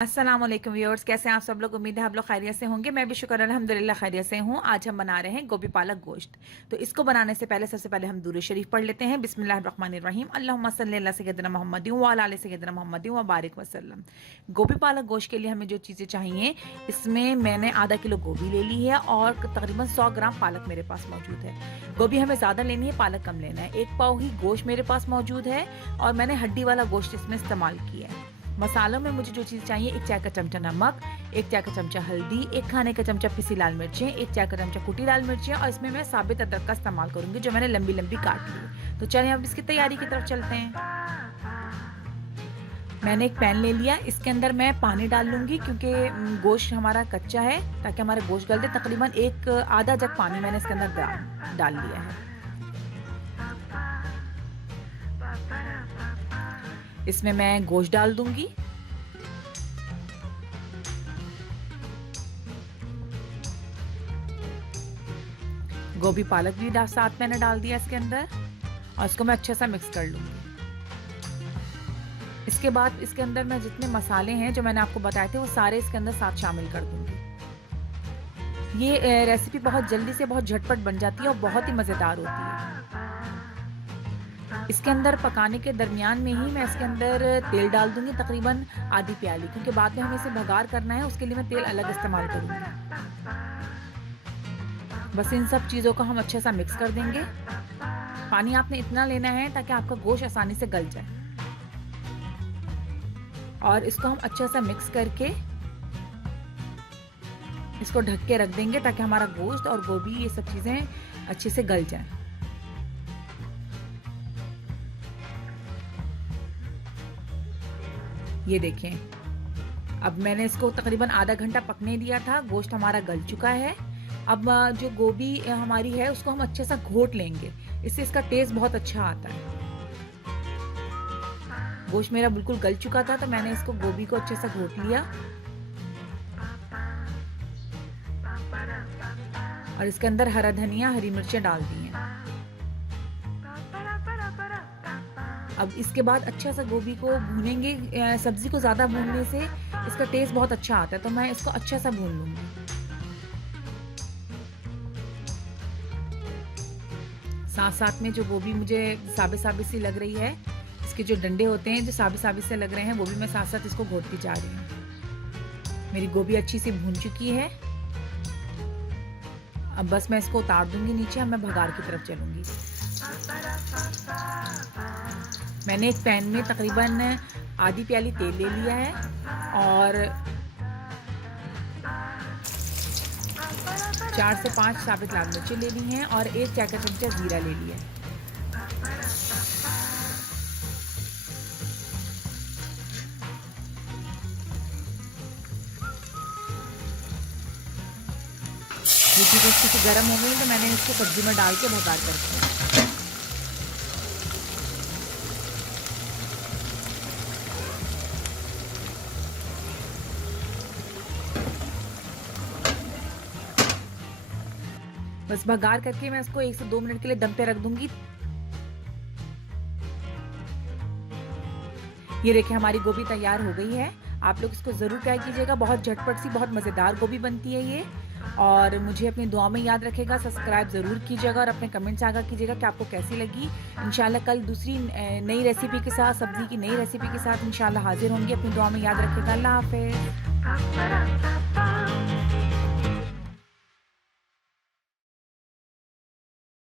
अस्सलाम वालेकुम व्यूअर्स, कैसे हैं आप सब लोग। उम्मीद है आप लोग खैरियत से होंगे। मैं भी शुक्र अल्हम्दुलिल्लाह खैरियत से हूँ। आज हम बना रहे हैं गोभी पालक गोश्त। तो इसको बनाने से पहले सबसे पहले हम दुरूद शरीफ पढ़ लेते हैं। बिस्मिल्लाहिर्रहमानिर्रहीम। अल्लाहुम्मा सल्ली अला सय्यिदिना मुहम्मदिन व अला आलि सय्यिदिना मुहम्मदिन व बारिक वसल्लम। गोभी पालक गोश्त के लिए हमें जो चीज़ें चाहिए, इसमें मैंने आधा किलो गोभी ले ली है और तकरीबन 100 ग्राम पालक मेरे पास मौजूद है। गोभी हमें ज़्यादा लेनी है, पालक कम लेना है। 1 पाव ही गोश्त मेरे पास मौजूद है और मैंने हड्डी वाला गोश्त इसमें इस्तेमाल किया है। मसालों में मुझे जो चीज़ चाहिए, 1 चाय का चमचा नमक, 1 चाय का चमचा हल्दी, 1 खाने का चमचा पिसी लाल मिर्चें, 1 चाय का चमचा कुटी लाल मिर्चें और इसमें मैं साबित अदरक का इस्तेमाल करूंगी जो मैंने लंबी लंबी काट ली। तो चलिए अब इसकी तैयारी की तरफ चलते हैं। मैंने एक पैन ले लिया, इसके अंदर मैं पानी डाल लूँगी क्योंकि गोश्त हमारा कच्चा है, ताकि हमारा गोश्त गल दे। तकरीबन एक आधा जग पानी मैंने इसके अंदर डाल लिया है। इसमें मैं गोश्त डाल दूंगी। गोभी पालक भी साथ मैंने डाल दिया इसके अंदर और इसको मैं अच्छे से मिक्स कर लूंगी। इसके बाद इसके अंदर मैं जितने मसाले हैं जो मैंने आपको बताए थे वो सारे इसके अंदर साथ शामिल कर दूंगी। ये रेसिपी बहुत जल्दी से बहुत झटपट बन जाती है और बहुत ही मज़ेदार होती है। इसके अंदर पकाने के दरमियान में ही मैं इसके अंदर तेल डाल दूंगी, तकरीबन आधी प्याली, क्योंकि बाद में हमें इसे भगार करना है, उसके लिए मैं तेल अलग इस्तेमाल करूंगी। बस इन सब चीज़ों को हम अच्छे से मिक्स कर देंगे। पानी आपने इतना लेना है ताकि आपका गोश्त आसानी से गल जाए और इसको हम अच्छे से मिक्स करके इसको ढक के रख देंगे ताकि हमारा गोश्त और गोभी ये सब चीज़ें अच्छे से गल जाएं। ये देखें, अब मैंने इसको तकरीबन आधा घंटा पकने दिया था। गोश्त हमारा गल चुका है। अब जो गोभी हमारी है उसको हम अच्छे से घोट लेंगे, इससे इसका टेस्ट बहुत अच्छा आता है। गोश्त मेरा बिल्कुल गल चुका था तो मैंने इसको गोभी को अच्छे से घोट लिया और इसके अंदर हरा धनिया, हरी मिर्चें डाल दी हैं। अब इसके बाद अच्छा सा गोभी को भूनेंगे। सब्जी को ज़्यादा भूनने से इसका टेस्ट बहुत अच्छा आता है, तो मैं इसको अच्छा सा भून लूँगी। साथ साथ में जो गोभी मुझे साबित साबित सी लग रही है, इसके जो डंडे होते हैं जो साबित साबित से लग रहे हैं, वो भी मैं साथ साथ इसको घोटती जा रही हूँ। मेरी गोभी अच्छी सी भून चुकी है। अब बस मैं इसको उतार दूंगी नीचे। अब मैं भगार की तरफ चलूँगी। मैंने एक पैन में तकरीबन आधी प्याली तेल ले लिया है और 4 से 5 साबित लाल मिर्चें ले ली हैं और 1 चाय का चमचा जीरा ले लिया है। ये चीज़ अच्छी से गर्म हो गई तो मैंने इसको सब्जी में डाल के भगार करके बस भगार करके मैं इसको 1 से 2 मिनट के लिए दम पे रख दूंगी। ये देखिए, हमारी गोभी तैयार हो गई है। आप लोग इसको ज़रूर ट्राई कीजिएगा। बहुत झटपट सी, बहुत मज़ेदार गोभी बनती है ये। और मुझे अपनी दुआ में याद रखेगा, सब्सक्राइब ज़रूर कीजिएगा और अपने कमेंट्स आगा कीजिएगा कि आपको कैसी लगी। इंशाल्लाह कल दूसरी नई रेसिपी के साथ, सब्ज़ी की नई रेसिपी के साथ इंशाल्लाह हाजिर होंगी। अपनी दुआ में याद रखेगा। अल्लाह हाफ़िज़।